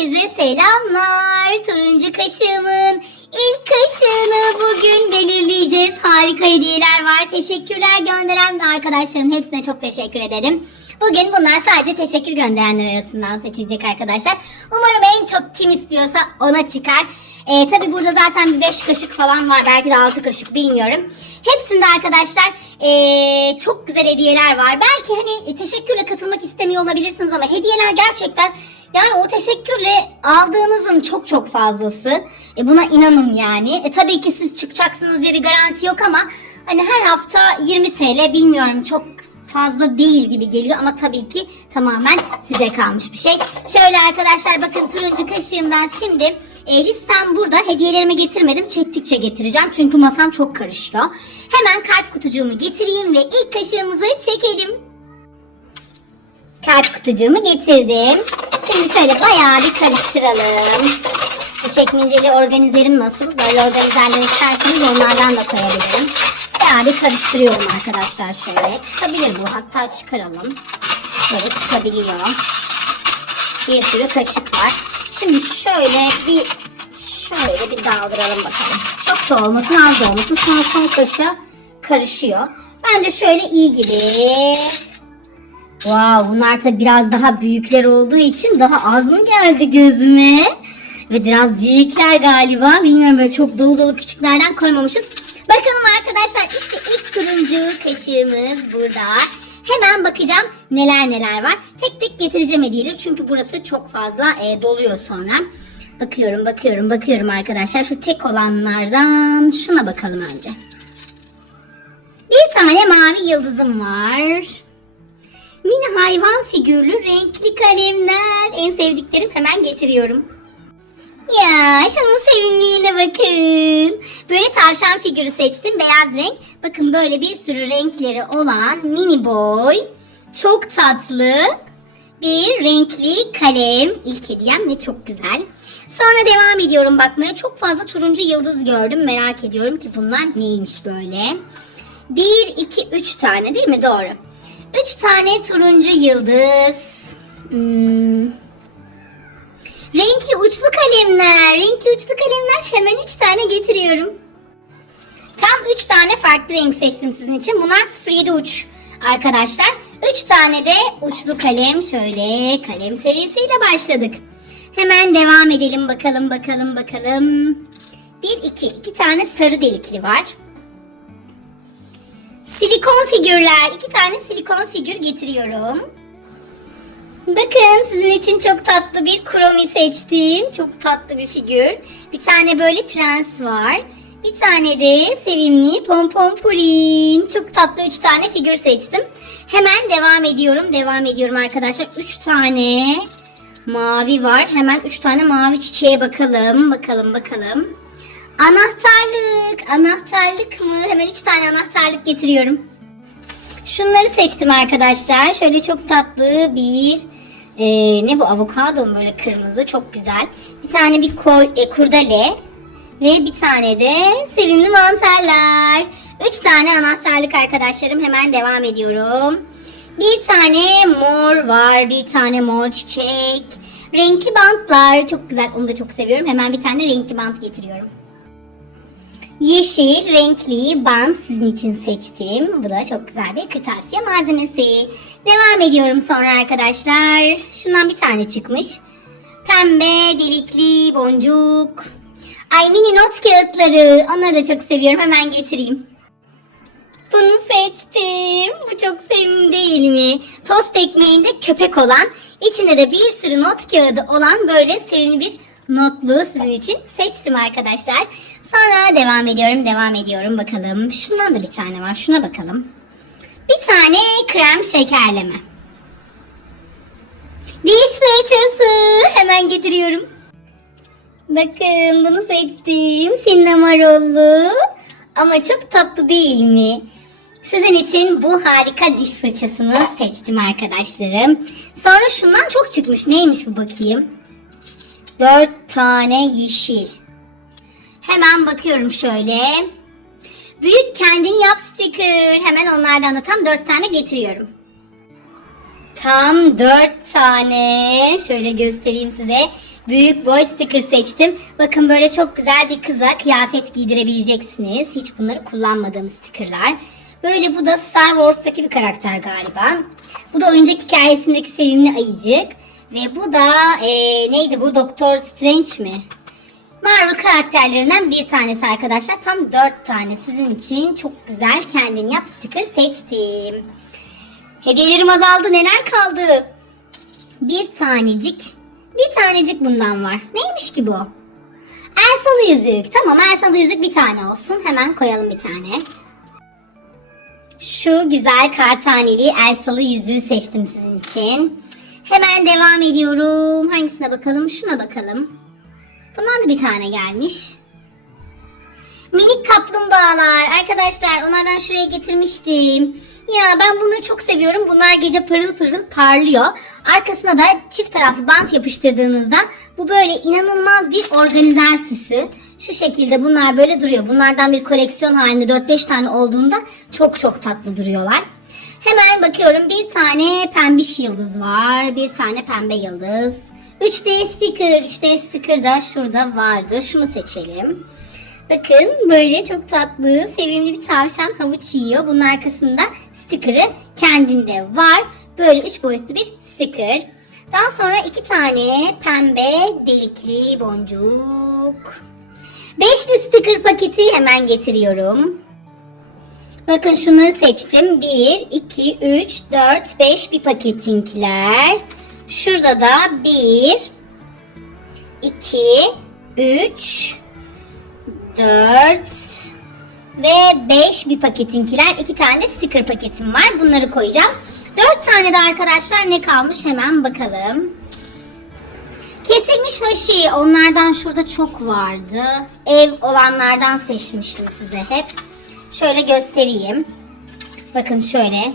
Herkese selamlar. Turuncu kaşığımın ilk kaşığını bugün belirleyeceğiz. Harika hediyeler var. Teşekkürler gönderen arkadaşlarım hepsine çok teşekkür ederim. Bugün bunlar sadece teşekkür gönderenler arasından seçilecek arkadaşlar. Umarım en çok kim istiyorsa ona çıkar. Ee, Tabi burada zaten bir 5 kaşık falan var. Belki de 6 kaşık bilmiyorum. Hepsinde arkadaşlar ee, çok güzel hediyeler var. Belki hani teşekkürle katılmak istemiyor olabilirsiniz ama hediyeler gerçekten yani o teşekkürle aldığınızın çok çok fazlası. E buna inanın yani. E tabii ki siz çıkacaksınız diye bir garanti yok ama hani her hafta 20 TL bilmiyorum çok fazla değil gibi geliyor ama tabii ki tamamen size kalmış bir şey. Şöyle arkadaşlar bakın turuncu kaşığımdan şimdi e, listem burada. Hediyelerimi getirmedim. Çektikçe getireceğim. Çünkü masam çok karışıyor. Hemen kalp kutucuğumu getireyim ve ilk kaşığımızı çekelim. Kalp kutucuğumu getirdim. Şimdi şöyle bayağı bir karıştıralım. Bu çekmeceli organizerim nasıl? Böyle organizerler isterseniz onlardan da koyabilirim. Bayağı bir karıştırıyorum arkadaşlar şöyle. Çıkabilir bu. Hatta çıkaralım. Böyle çıkabiliyor. Bir sürü kaşık var. Şimdi şöyle bir şöyle bir daldıralım bakalım. Çok da olmasın az da olmasın. Son son kaşığa karışıyor. Bence şöyle iyi gibi. Wow, bunlar tabi biraz daha büyükler olduğu için daha az mı geldi gözüme? Ve biraz büyükler galiba. Bilmiyorum böyle çok dolu dolu küçüklerden koymamışız. Bakalım arkadaşlar işte ilk turuncu kaşığımız burada. Hemen bakacağım neler neler var. Tek tek getireceğim hediyeleri çünkü burası çok fazla e, doluyor sonra. Bakıyorum bakıyorum bakıyorum arkadaşlar. Şu tek olanlardan şuna bakalım önce. Bir tane mavi yıldızım var. Mini hayvan figürlü renkli kalemler. En sevdiklerim hemen getiriyorum. Ya şunun sevimliliğine bakın. Böyle tavşan figürü seçtim. Beyaz renk. Bakın böyle bir sürü renkleri olan mini boy. Çok tatlı. Bir renkli kalem. İlk hediyem ve çok güzel. Sonra devam ediyorum bakmaya. Çok fazla turuncu yıldız gördüm. Merak ediyorum ki bunlar neymiş böyle. Bir, iki, üç tane değil mi? Doğru. Üç tane turuncu yıldız. Hmm. Renkli uçlu kalemler. Renkli uçlu kalemler hemen üç tane getiriyorum. Tam üç tane farklı renk seçtim sizin için. Bunlar 07 uç arkadaşlar. Üç tane de uçlu kalem. Şöyle kalem serisiyle başladık. Hemen devam edelim bakalım bakalım bakalım. Bir iki. iki tane sarı delikli var. Silikon figürler. iki tane silikon figür getiriyorum. Bakın sizin için çok tatlı bir kromi seçtim. Çok tatlı bir figür. Bir tane böyle prens var. Bir tane de sevimli pompon purin. Çok tatlı üç tane figür seçtim. Hemen devam ediyorum. Devam ediyorum arkadaşlar. Üç tane mavi var. Hemen üç tane mavi çiçeğe bakalım. Bakalım bakalım. Anahtarlık. Anahtarlık mı? Hemen üç tane anahtarlık getiriyorum. Şunları seçtim arkadaşlar. Şöyle çok tatlı bir e, ne bu avokado mu böyle kırmızı çok güzel. Bir tane bir kol, e, kurdele ve bir tane de sevimli mantarlar. Üç tane anahtarlık arkadaşlarım. Hemen devam ediyorum. Bir tane mor var. Bir tane mor çiçek. Renkli bantlar. Çok güzel. Onu da çok seviyorum. Hemen bir tane renkli bant getiriyorum. Yeşil renkli bant sizin için seçtim. Bu da çok güzel bir kırtasiye malzemesi. Devam ediyorum sonra arkadaşlar. Şundan bir tane çıkmış. Pembe, delikli, boncuk. Ay mini not kağıtları. Onları da çok seviyorum. Hemen getireyim. Bunu seçtim. Bu çok sevimli değil mi? Tost ekmeğinde köpek olan, içinde de bir sürü not kağıdı olan böyle sevimli bir notlu sizin için seçtim arkadaşlar. Sonra devam ediyorum, devam ediyorum. Bakalım. Şundan da bir tane var. Şuna bakalım. Bir tane krem şekerleme. Diş fırçası. Hemen getiriyorum. Bakın bunu seçtim. Sinnamarollu. Ama çok tatlı değil mi? Sizin için bu harika diş fırçasını seçtim arkadaşlarım. Sonra şundan çok çıkmış. Neymiş bu bakayım? Dört tane yeşil. Hemen bakıyorum şöyle. Büyük kendin yap sticker. Hemen onlardan da tam dört tane getiriyorum. Tam dört tane. Şöyle göstereyim size. büyük boy sticker seçtim. Bakın böyle çok güzel bir kıza kıyafet giydirebileceksiniz. Hiç bunları kullanmadığım stickerlar. Böyle bu da Star Wars'taki bir karakter galiba. Bu da oyuncak hikayesindeki sevimli ayıcık. Ve bu da eee, neydi bu Doctor Strange mi? Marvel karakterlerinden bir tanesi arkadaşlar. Tam dört tane sizin için çok güzel kendin yap sticker seçtim. Hediyelerim azaldı neler kaldı? Bir tanecik. Bir tanecik bundan var. Neymiş ki bu? Elsalı yüzük. Tamam Elsalı yüzük bir tane olsun. Hemen koyalım bir tane. Şu güzel kartaneli Elsalı yüzüğü seçtim sizin için. Hemen devam ediyorum. Hangisine bakalım? Şuna bakalım. Bundan da bir tane gelmiş. Minik kaplumbağalar. Arkadaşlar onlardan şuraya getirmiştim. Ya ben bunları çok seviyorum. Bunlar gece parıl parıl parlıyor. Arkasına da çift taraflı bant yapıştırdığınızda bu böyle inanılmaz bir organizer süsü. Şu şekilde bunlar böyle duruyor. Bunlardan bir koleksiyon halinde 4-5 tane olduğunda çok çok tatlı duruyorlar. Hemen bakıyorum bir tane pembiş yıldız var. Bir tane pembe yıldız. 3D sticker. 3D sticker da şurada vardı. Şunu seçelim. Bakın böyle çok tatlı, sevimli bir tavşan havuç yiyor. Bunun arkasında sticker'ı kendinde var. Böyle üç boyutlu bir sticker. Daha sonra iki tane pembe delikli boncuk. Beşli sticker paketi hemen getiriyorum. Bakın şunları seçtim. 1, 2, 3, 4, 5 bir paketinkiler. Şurada da 1, 2, 3, 4 ve 5 bir paketinkiler. 2 tane de sticker paketim var. Bunları koyacağım. 4 tane de arkadaşlar ne kalmış hemen bakalım. Kesilmiş vaşi. Onlardan şurada çok vardı. Ev olanlardan seçmiştim size hep. Şöyle göstereyim. Bakın şöyle.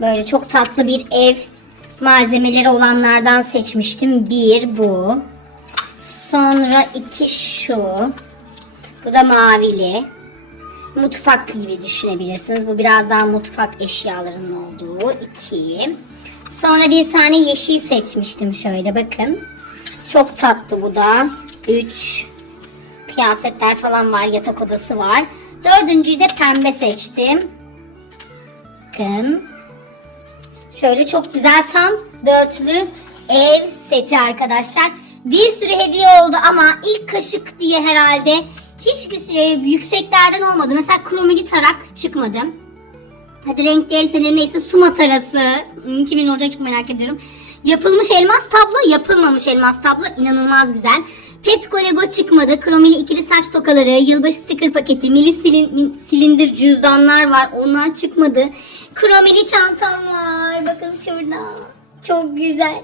Böyle çok tatlı bir ev malzemeleri olanlardan seçmiştim. Bir bu. Sonra iki şu. Bu da mavili. Mutfak gibi düşünebilirsiniz. Bu biraz daha mutfak eşyalarının olduğu. iki. Sonra bir tane yeşil seçmiştim şöyle bakın. Çok tatlı bu da. Üç. Kıyafetler falan var. Yatak odası var. Dördüncüyü de pembe seçtim. Bakın. Şöyle çok güzel tam dörtlü ev seti arkadaşlar. Bir sürü hediye oldu ama ilk kaşık diye herhalde hiç e, yükseklerden olmadı. Mesela kromili tarak çıkmadı. Hadi renkli el feneri neyse su matarası. Hmm, Kimin olacak çok merak ediyorum. Yapılmış elmas tablo, yapılmamış elmas tablo inanılmaz güzel. Petco Lego çıkmadı. Kromili ikili saç tokaları, yılbaşı sticker paketi, mili silin- silindir cüzdanlar var. Onlar çıkmadı. Kromili çantam var. Bakın şurada. Çok güzel.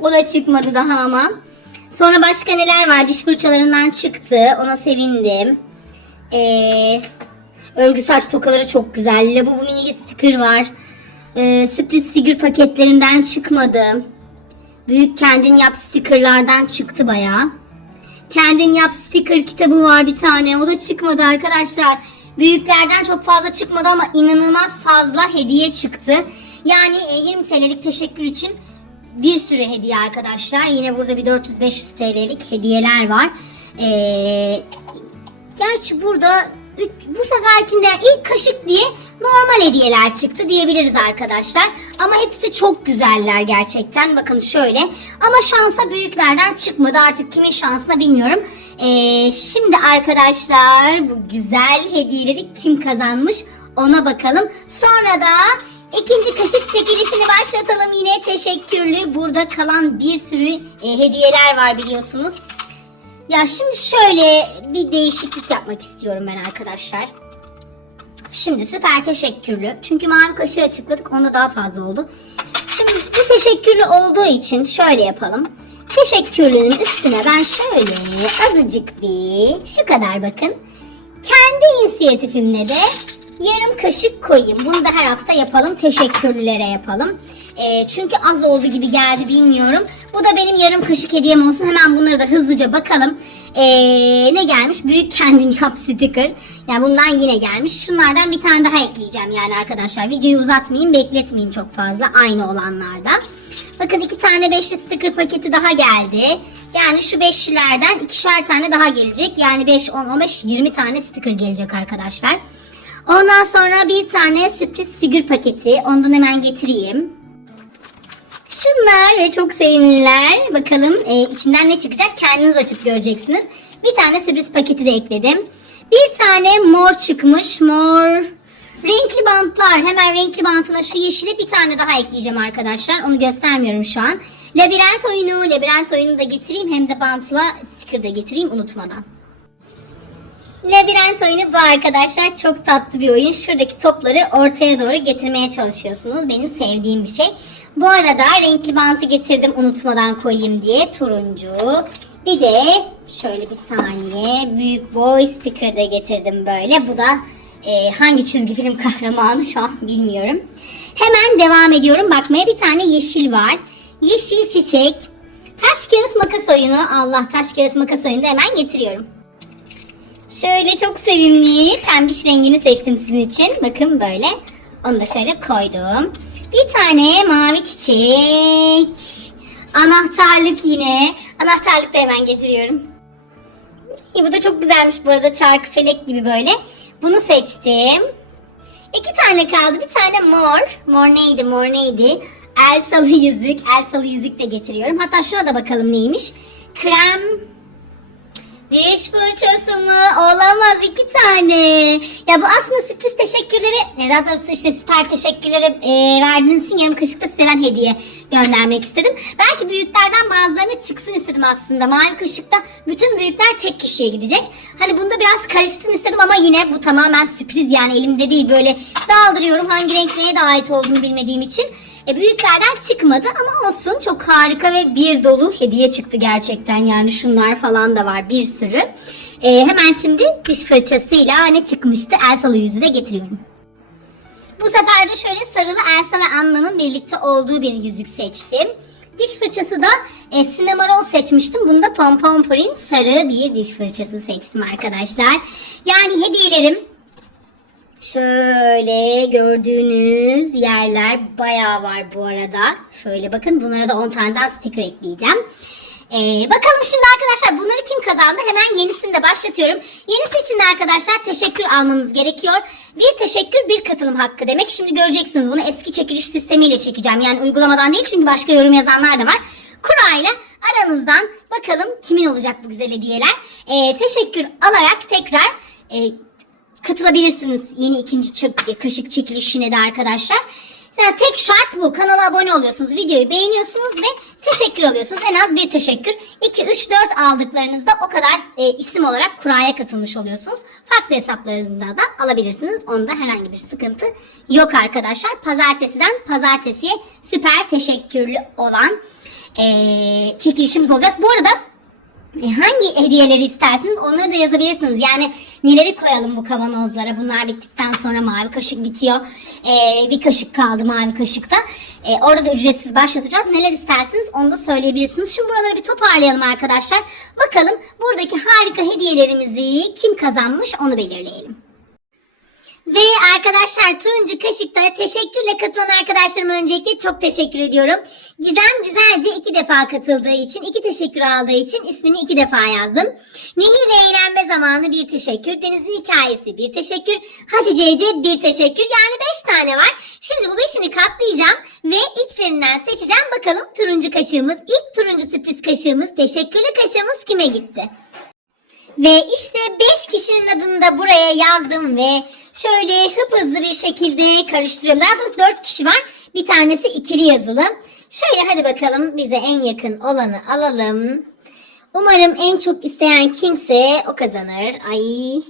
O da çıkmadı daha ama. Sonra başka neler var? Diş fırçalarından çıktı. Ona sevindim. Eee... Örgü saç tokaları çok güzel. Labubu mini sticker var. Ee, sürpriz figür paketlerinden çıkmadı. Büyük kendin yap stickerlardan çıktı bayağı. Kendin yap sticker kitabı var bir tane. O da çıkmadı arkadaşlar. Büyüklerden çok fazla çıkmadı ama inanılmaz fazla hediye çıktı. Yani e, 20 TL'lik teşekkür için bir sürü hediye arkadaşlar. Yine burada bir 400-500 TL'lik hediyeler var. Ee, Gerçi burada bu seferkinden ilk kaşık diye normal hediyeler çıktı diyebiliriz arkadaşlar. Ama hepsi çok güzeller gerçekten. Bakın şöyle. Ama şansa büyüklerden çıkmadı. Artık kimin şansına bilmiyorum. Ee, şimdi arkadaşlar bu güzel hediyeleri kim kazanmış ona bakalım. Sonra da ikinci kaşık çekilişini başlatalım yine. Teşekkürlü. Burada kalan bir sürü e, hediyeler var biliyorsunuz. Ya şimdi şöyle bir değişiklik yapmak istiyorum ben arkadaşlar. Şimdi süper teşekkürlü. Çünkü mavi kaşığı açıkladık. Onda daha fazla oldu. Şimdi bu teşekkürlü olduğu için şöyle yapalım. Teşekkürlünün üstüne ben şöyle azıcık bir şu kadar bakın. Kendi inisiyatifimle de yarım kaşık koyayım. Bunu da her hafta yapalım. Teşekkürlülere yapalım. Ee, çünkü az oldu gibi geldi bilmiyorum. Bu da benim yarım kaşık hediyem olsun. Hemen bunları da hızlıca bakalım. Ee, ne gelmiş? Büyük kendin yap sticker. Yani bundan yine gelmiş. Şunlardan bir tane daha ekleyeceğim yani arkadaşlar. Videoyu uzatmayayım, bekletmeyeyim çok fazla. Aynı olanlardan. Bakın iki tane beşli sticker paketi daha geldi. Yani şu beşlilerden ikişer tane daha gelecek. Yani 5, 10, 15, 20 tane sticker gelecek arkadaşlar. Ondan sonra bir tane sürpriz figür paketi. Ondan hemen getireyim. Şunlar ve çok sevimliler. Bakalım e, içinden ne çıkacak kendiniz açıp göreceksiniz. Bir tane sürpriz paketi de ekledim. Bir tane mor çıkmış. Mor. Renkli bantlar. Hemen renkli bantına şu yeşile bir tane daha ekleyeceğim arkadaşlar. Onu göstermiyorum şu an. Labirent oyunu. Labirent oyunu da getireyim. Hem de bantla sticker da getireyim unutmadan. Labirent oyunu bu arkadaşlar çok tatlı bir oyun. Şuradaki topları ortaya doğru getirmeye çalışıyorsunuz. Benim sevdiğim bir şey. Bu arada renkli bantı getirdim unutmadan koyayım diye. Turuncu. Bir de şöyle bir saniye büyük boy sticker de getirdim böyle. Bu da e, hangi çizgi film kahramanı şu an bilmiyorum. Hemen devam ediyorum. Bakmaya bir tane yeşil var. Yeşil çiçek. Taş kağıt makas oyunu. Allah taş kağıt makas oyunu da hemen getiriyorum. Şöyle çok sevimli pembiş rengini seçtim sizin için. Bakın böyle. Onu da şöyle koydum. Bir tane mavi çiçek. Anahtarlık yine. Anahtarlık da hemen getiriyorum. Bu da çok güzelmiş bu arada çarkı felek gibi böyle. Bunu seçtim. İki tane kaldı. Bir tane mor. Mor neydi? Mor neydi? Elsalı yüzük. Elsalı yüzük de getiriyorum. Hatta şuna da bakalım neymiş. Krem Diş fırçası mı? Olamaz iki tane. Ya bu aslında sürpriz teşekkürleri, ya daha doğrusu işte süper teşekkürleri e, verdiğiniz için yarım kaşık da size ben hediye göndermek istedim. Belki büyüklerden bazılarına çıksın istedim aslında. Mavi kaşıkta bütün büyükler tek kişiye gidecek. Hani bunda biraz karışsın istedim ama yine bu tamamen sürpriz yani elimde değil. Böyle daldırıyorum hangi renk neye ait olduğunu bilmediğim için. E, büyüklerden çıkmadı ama olsun çok harika ve bir dolu hediye çıktı gerçekten yani şunlar falan da var bir sürü. E, hemen şimdi diş fırçasıyla ne çıkmıştı Elsa'lı yüzü de getiriyorum. Bu sefer de şöyle sarılı Elsa ve Anna'nın birlikte olduğu bir yüzük seçtim. Diş fırçası da e, Cinnamon seçmiştim. Bunda Pompon Purine sarı bir diş fırçası seçtim arkadaşlar. Yani hediyelerim Şöyle gördüğünüz yerler bayağı var bu arada. Şöyle bakın bunlara da 10 tane daha sticker ekleyeceğim. Ee, bakalım şimdi arkadaşlar bunları kim kazandı? Hemen yenisini de başlatıyorum. Yenisi için de arkadaşlar teşekkür almanız gerekiyor. Bir teşekkür bir katılım hakkı demek. Şimdi göreceksiniz bunu eski çekiliş sistemiyle çekeceğim. Yani uygulamadan değil çünkü başka yorum yazanlar da var. Kurayla aranızdan bakalım kimin olacak bu güzel hediyeler. Ee, teşekkür alarak tekrar e, katılabilirsiniz yeni ikinci çak- kaşık çekilişine de arkadaşlar. Yani tek şart bu. Kanala abone oluyorsunuz. Videoyu beğeniyorsunuz ve teşekkür alıyorsunuz. En az bir teşekkür. 2, 3, 4 aldıklarınızda o kadar e, isim olarak kuraya katılmış oluyorsunuz. Farklı hesaplarınızda da alabilirsiniz. Onda herhangi bir sıkıntı yok arkadaşlar. Pazartesiden pazartesiye süper teşekkürlü olan e, çekilişimiz olacak. Bu arada e, hangi hediyeleri istersiniz onları da yazabilirsiniz. Yani neleri koyalım bu kavanozlara. Bunlar bittikten sonra mavi kaşık bitiyor. E, bir kaşık kaldı mavi kaşıkta. E, orada da ücretsiz başlatacağız. Neler isterseniz onu da söyleyebilirsiniz. Şimdi buraları bir toparlayalım arkadaşlar. Bakalım buradaki harika hediyelerimizi kim kazanmış onu belirleyelim. Ve arkadaşlar turuncu kaşıkta teşekkürle katılan arkadaşlarıma öncelikle çok teşekkür ediyorum. Gizem güzelce iki defa katıldığı için, iki teşekkür aldığı için ismini iki defa yazdım. Nehirle eğlenme zamanı bir teşekkür, Deniz'in hikayesi bir teşekkür, Hatice Ece bir teşekkür yani beş tane var. Şimdi bu beşini katlayacağım ve içlerinden seçeceğim. Bakalım turuncu kaşığımız, ilk turuncu sürpriz kaşığımız, teşekkürlü kaşığımız kime gitti? Ve işte 5 kişinin adını da buraya yazdım ve şöyle hıp hızlı bir şekilde karıştırıyorum. Daha doğrusu 4 kişi var. Bir tanesi ikili yazılı. Şöyle hadi bakalım bize en yakın olanı alalım. Umarım en çok isteyen kimse o kazanır. Ay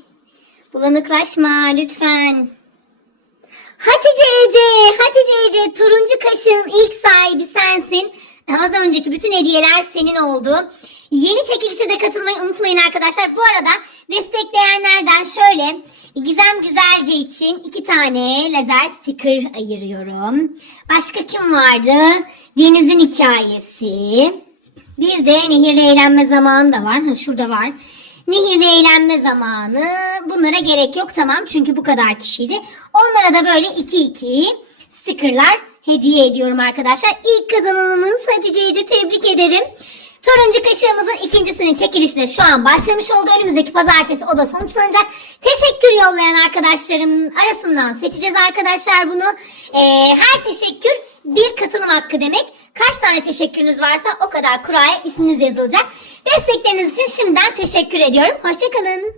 bulanıklaşma lütfen. Hatice Ece, Hatice Ece turuncu kaşığın ilk sahibi sensin. Az önceki bütün hediyeler senin oldu. Yeni çekilişe de katılmayı unutmayın arkadaşlar. Bu arada destekleyenlerden şöyle Gizem Güzelce için iki tane lazer sticker ayırıyorum. Başka kim vardı? Deniz'in hikayesi. Bir de nehirde eğlenme zamanı da var. Ha, şurada var. Nehirde eğlenme zamanı. Bunlara gerek yok tamam çünkü bu kadar kişiydi. Onlara da böyle iki iki stickerlar hediye ediyorum arkadaşlar. İlk kazananımız Hatice tebrik ederim. Turuncu kaşığımızın ikincisinin çekilişi de şu an başlamış oldu. Önümüzdeki pazartesi o da sonuçlanacak. Teşekkür yollayan arkadaşlarım arasından seçeceğiz arkadaşlar bunu. Ee, her teşekkür bir katılım hakkı demek. Kaç tane teşekkürünüz varsa o kadar kuraya isminiz yazılacak. Destekleriniz için şimdiden teşekkür ediyorum. Hoşçakalın.